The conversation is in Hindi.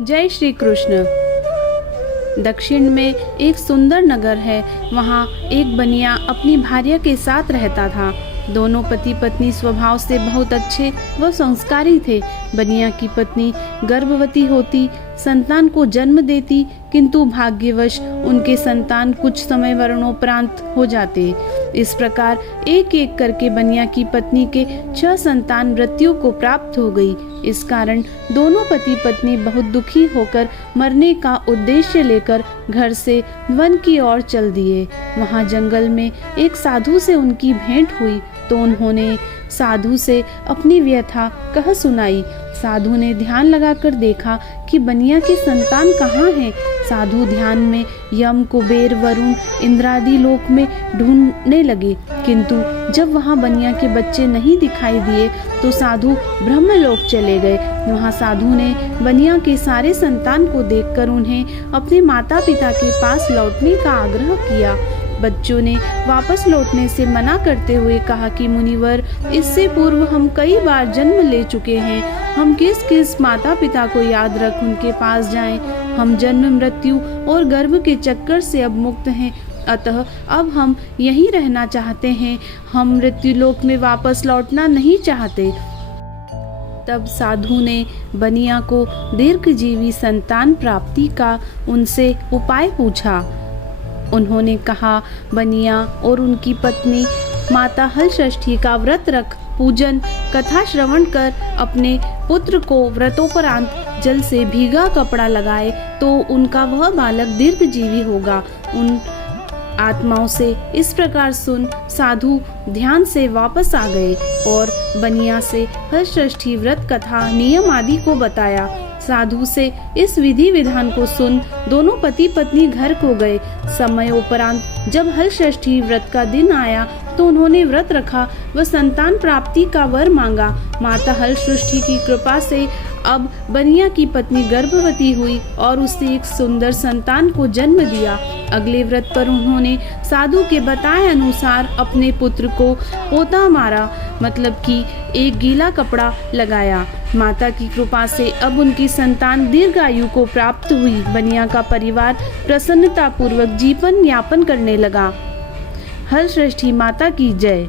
जय श्री कृष्ण। दक्षिण में एक सुंदर नगर है। वहाँ एक बनिया अपनी भार्या के साथ रहता था। दोनों पति पत्नी स्वभाव से बहुत अच्छे व संस्कारी थे। बनिया की पत्नी गर्भवती होती, संतान को जन्म देती, किंतु भाग्यवश उनके संतान कुछ समय मरणोपरांत हो जाते। इस प्रकार एक एक करके बनिया की पत्नी के 6 संतान मृत्यु को प्राप्त हो गई। इस कारण दोनों पति पत्नी बहुत दुखी होकर मरने का उद्देश्य लेकर घर से वन की ओर चल दिए। वहाँ जंगल में एक साधु से उनकी भेंट हुई तो उन्होंने साधु से अपनी व्यथा कह सुनाई। साधु ने ध्यान लगाकर देखा कि बनिया के संतान कहाँ हैं। साधु ध्यान में यम, कुबेर, वरुण, इंद्रादि लोक में ढूंढने लगे, किंतु जब वहाँ बनिया के बच्चे नहीं दिखाई दिए तो साधु ब्रह्मलोक चले गए। वहाँ साधु ने बनिया के सारे संतान को देखकर उन्हें अपने माता पिता के पास लौटने का आग्रह किया। बच्चों ने वापस लौटने से मना करते हुए कहा कि मुनिवर, इससे पूर्व हम कई बार जन्म ले चुके हैं। हम किस किस माता पिता को याद रख उनके पास जाएं। हम जन्म, मृत्यु और गर्भ के चक्कर से अब मुक्त हैं, अतः अब हम यहीं रहना चाहते हैं। हम मृत्युलोक में वापस लौटना नहीं चाहते। तब साधु ने बनिया को दीर्घजीवी संतान प्राप्ति का उनसे उपाय पूछा। उन्होंने कहा, बनिया और उनकी पत्नी माता हलषष्ठी का व्रत रख पूजन कथा श्रवण कर अपने पुत्र को व्रतोपरांत जल से भीगा कपड़ा लगाए तो उनका वह बालक दीर्घजीवी होगा। उन आत्माओं से इस प्रकार सुन साधु ध्यान से वापस आ गए और बनिया से हलषष्ठी व्रत कथा नियम आदि को बताया। साधु से इस विधि विधान को सुन दोनों पति पत्नी घर को गए। समयोपरांत जब हलषष्ठी व्रत का दिन आया तो उन्होंने व्रत रखा व संतान प्राप्ति का वर मांगा। माता हलषष्ठी की कृपा से अब बनिया की पत्नी गर्भवती हुई और उससे एक सुंदर संतान को जन्म दिया। अगले व्रत पर उन्होंने साधु के बताए अनुसार अपने पुत्र को पोता मारा, मतलब कि एक गीला कपड़ा लगाया। माता की कृपा से अब उनकी संतान दीर्घायु को प्राप्त हुई। बनिया का परिवार प्रसन्नता पूर्वक जीवन यापन करने लगा। हलषष्ठी माता की जय।